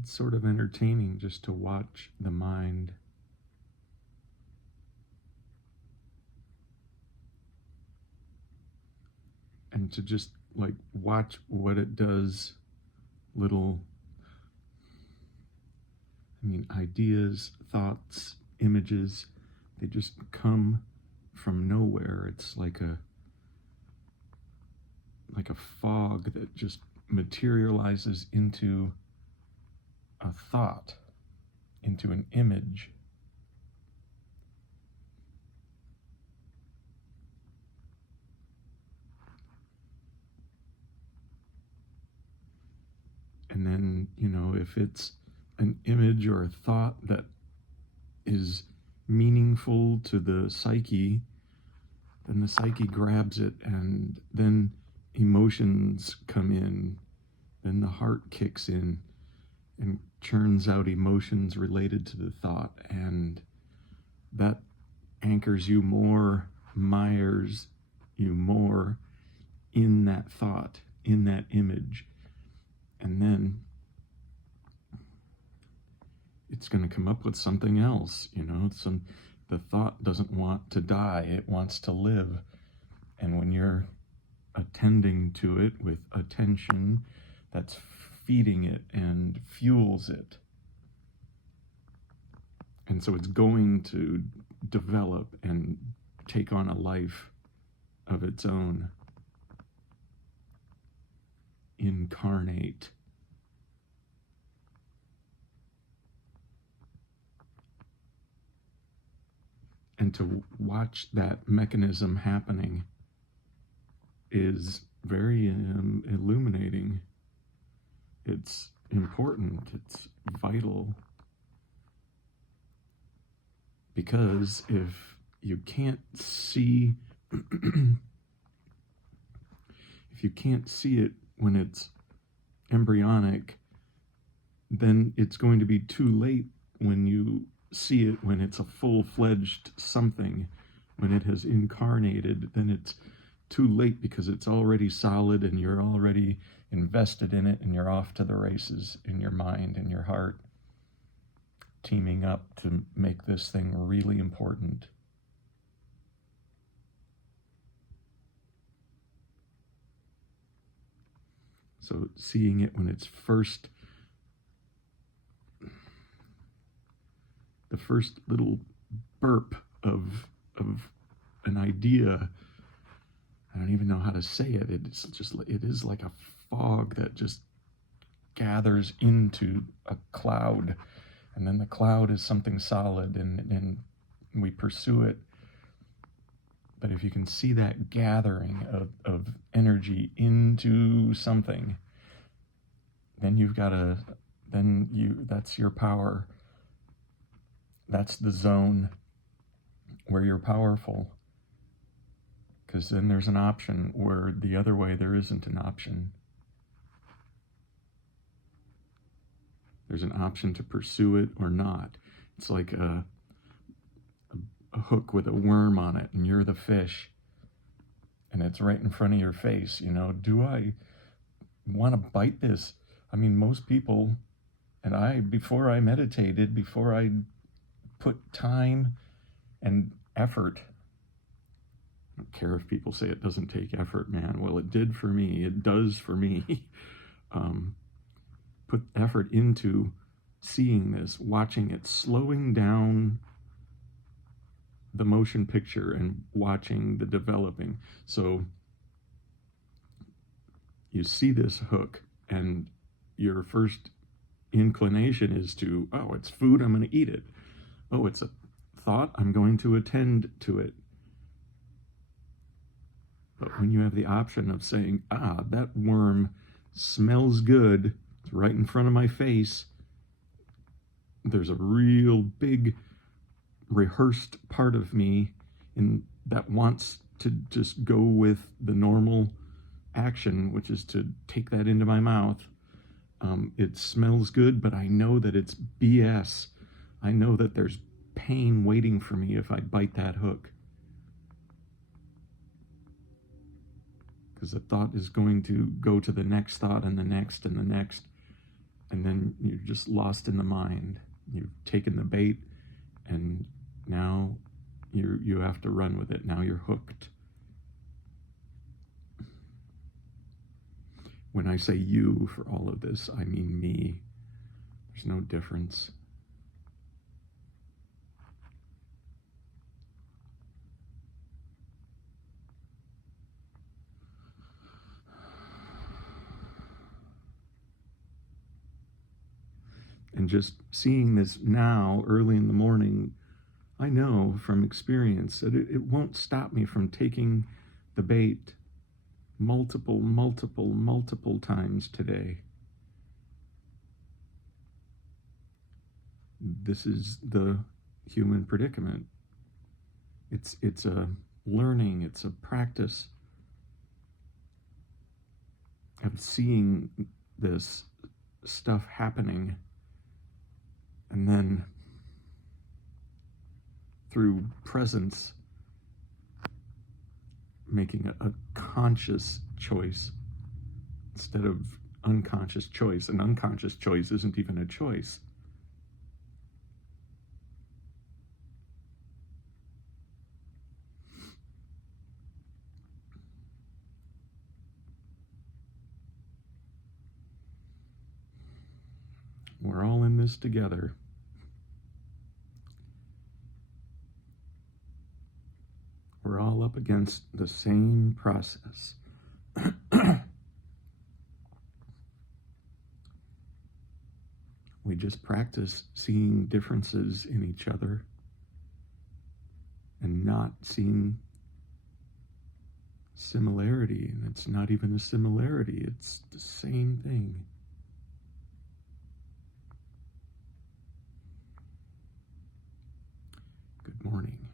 It's sort of entertaining just to watch the mind and to just like watch what it does. Little, ideas, thoughts, images, they just come from nowhere. It's like a fog that just materializes into a thought, into an image. And then, if it's an image or a thought that is meaningful to the psyche, then the psyche grabs it, and then emotions come in. Then the heart kicks in and churns out emotions related to the thought, and that anchors you more, mires you more in that thought, in that image. And then it's going to come up with something else. The thought doesn't want to die, it wants to live. And when you're attending to it with attention, that's feeding it and fuels it. And so it's going to develop and take on a life of its own, incarnate. And to watch that mechanism happening is very illuminating. It's important, it's vital. Because if you can't see if you can't see it when it's embryonic, then it's going to be too late when you see it when it's a full-fledged something. When it has incarnated, then it's too late because it's already solid and you're already invested in it, and you're off to the races in your mind and your heart, teaming up to make this thing really important. So seeing it when it's the first little burp of an idea, I don't even know how to say it. It is like a fog that just gathers into a cloud, and then the cloud is something solid, and we pursue it. But if you can see that gathering of energy into something, then that's your power. That's the zone where you're powerful. Because then there's an option where the other way there isn't an option. There's an option to pursue it or not. It's like a hook with a worm on it, and you're the fish, and it's right in front of your face. Do I want to bite this? Most people, and before I meditated, before I put time and effort, I don't care if people say it doesn't take effort, man. Well, it did for me. It does for me. Put effort into seeing this, watching it, slowing down the motion picture and watching the developing. So you see this hook, and your first inclination is to, oh, it's food, I'm going to eat it. Oh, it's a thought, I'm going to attend to it. But when you have the option of saying, that worm smells good, it's right in front of my face, there's a real big rehearsed part of me that wants to just go with the normal action, which is to take that into my mouth. It smells good, but I know that it's BS. I know that there's pain waiting for me if I bite that hook. because the thought is going to go to the next thought and the next and the next, and then you're just lost in the mind. You've taken the bait, and now you have to run with it. Now you're hooked. When I say you for all of this, I mean me. There's no difference. And just seeing this now, early in the morning, I know from experience that it won't stop me from taking the bait multiple times today. This is the human predicament. It's a learning, it's a practice of seeing this stuff happening, and then through presence making a conscious choice instead of unconscious choice. An unconscious choice isn't even a choice. We're all in this together. We're all up against the same process. We just practice seeing differences in each other and not seeing similarity. And it's not even a similarity, it's the same thing. Good morning.